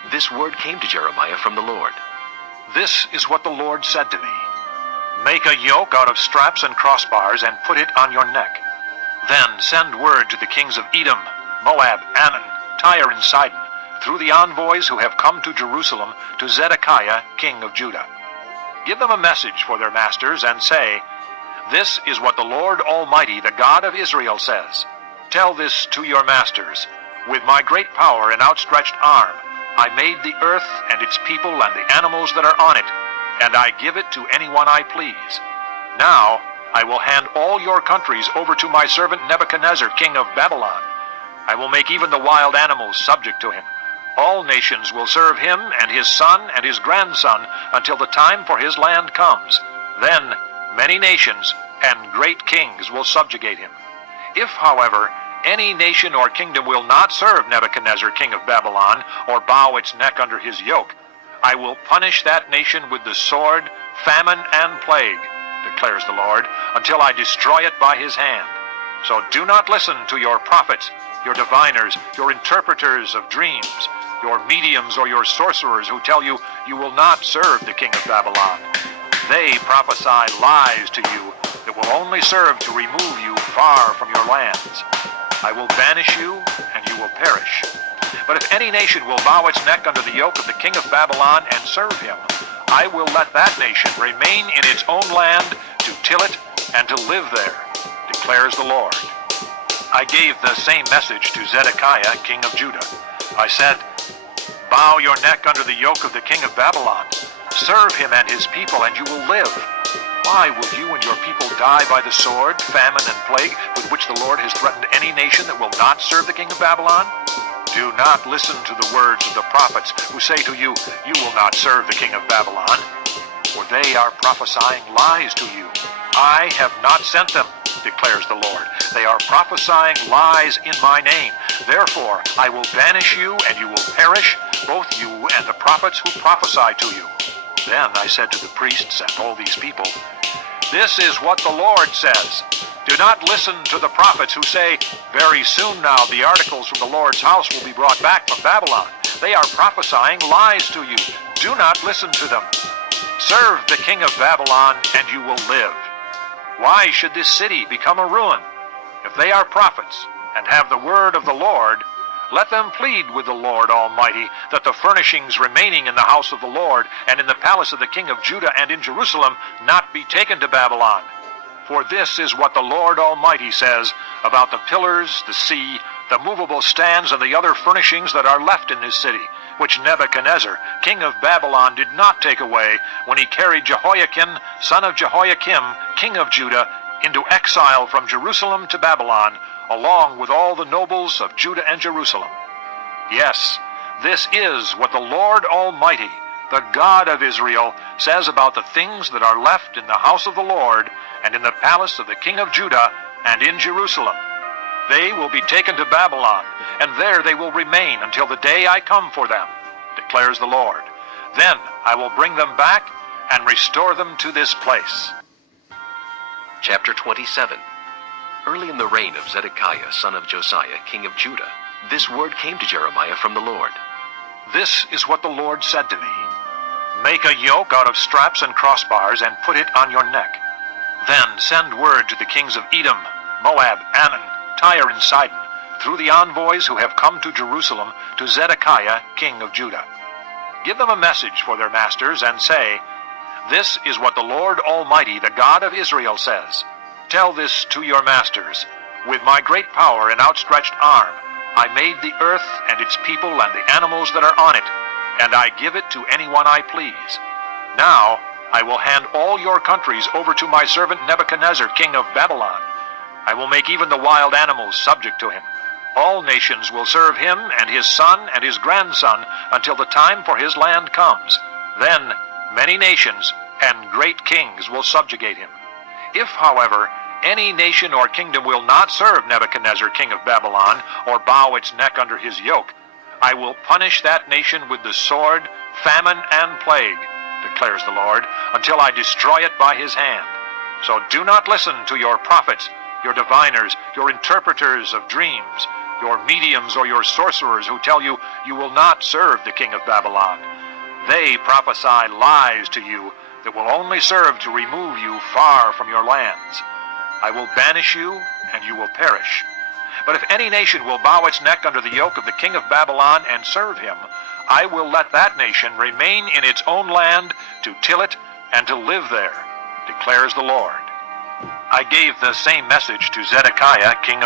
This word came to Jeremiah from the Lord. This is what the Lord said to me. Make a yoke out of straps and crossbars and put it on your neck. Then send word to the kings of Edom, Moab, Ammon, Tyre, and Sidon, through the envoys who have come to Jerusalem, to Zedekiah, king of Judah. Give them a message for their masters, and say, This is what the Lord Almighty, the God of Israel, says. Tell this to your masters. With my great power and outstretched arm, I made the earth and its people and the animals that are on it, and I give it to anyone I please. Now I will hand all your countries over to my servant Nebuchadnezzar, king of Babylon. I will make even the wild animals subject to him. All nations will serve him and his son and his grandson until the time for his land comes. Then many nations and great kings will subjugate him. If, however, any nation or kingdom will not serve Nebuchadnezzar, king of Babylon, or bow its neck under his yoke, I will punish that nation with the sword, famine, and plague, declares the Lord, until I destroy it by his hand. So do not listen to your prophets, your diviners, your interpreters of dreams, your mediums or your sorcerers who tell you you will not serve the king of Babylon. They prophesy lies to you that will only serve to remove you far from your lands. I will banish you, and you will perish. But if any nation will bow its neck under the yoke of the king of Babylon and serve him, I will let that nation remain in its own land to till it and to live there, declares the Lord. I gave the same message to Zedekiah, king of Judah. I said, Bow your neck under the yoke of the king of Babylon. Serve him and his people, and you will live. Why will you and your people die by the sword, famine, and plague with which the Lord has threatened any nation that will not serve the king of Babylon? Do not listen to the words of the prophets who say to you, You will not serve the king of Babylon, for they are prophesying lies to you. I have not sent them, declares the Lord. They are prophesying lies in my name. Therefore, I will banish you, and you will perish, both you and the prophets who prophesy to you. Then I said to the priests and all these people, This is what the Lord says. Do not listen to the prophets who say, Very soon now the articles from the Lord's house will be brought back from Babylon. They are prophesying lies to you. Do not listen to them. Serve the king of Babylon, and you will live. Why should this city become a ruin? If they are prophets and have the word of the Lord, let them plead with the Lord Almighty that the furnishings remaining in the house of the Lord and in the palace of the king of Judah and in Jerusalem not be taken to Babylon. For this is what the Lord Almighty says about the pillars, the sea, the movable stands, and the other furnishings that are left in this city, which Nebuchadnezzar, king of Babylon, did not take away when he carried Jehoiakim, son of Jehoiakim, king of Judah, into exile from Jerusalem to Babylon, along with all the nobles of Judah and Jerusalem. Yes, this is what the Lord Almighty, the God of Israel, says about the things that are left in the house of the Lord and in the palace of the king of Judah and in Jerusalem. They will be taken to Babylon, and there they will remain until the day I come for them, declares the Lord. Then I will bring them back and restore them to this place. Chapter 27. Early in the reign of Zedekiah, son of Josiah, king of Judah, this word came to Jeremiah from the Lord. This is what the Lord said to me. Make a yoke out of straps and crossbars and put it on your neck. Then send word to the kings of Edom, Moab, Ammon, Tyre, and Sidon, through the envoys who have come to Jerusalem, to Zedekiah, king of Judah. Give them a message for their masters, and say, This is what the Lord Almighty, the God of Israel, says. Tell this to your masters. With my great power and outstretched arm, I made the earth and its people and the animals that are on it, and I give it to anyone I please. Now I will hand all your countries over to my servant Nebuchadnezzar, king of Babylon. I will make even the wild animals subject to him. All nations will serve him and his son and his grandson until the time for his land comes. Then many nations and great kings will subjugate him. If, however, any nation or kingdom will not serve Nebuchadnezzar, king of Babylon, or bow its neck under his yoke, I will punish that nation with the sword, famine, and plague, declares the Lord, until I destroy it by his hand. So do not listen to your prophets, your diviners, your interpreters of dreams, your mediums or your sorcerers who tell you you will not serve the king of Babylon. They prophesy lies to you that will only serve to remove you far from your lands. I will banish you, and you will perish. But if any nation will bow its neck under the yoke of the king of Babylon and serve him, I will let that nation remain in its own land to till it and to live there, declares the Lord. I gave the same message to Zedekiah, king of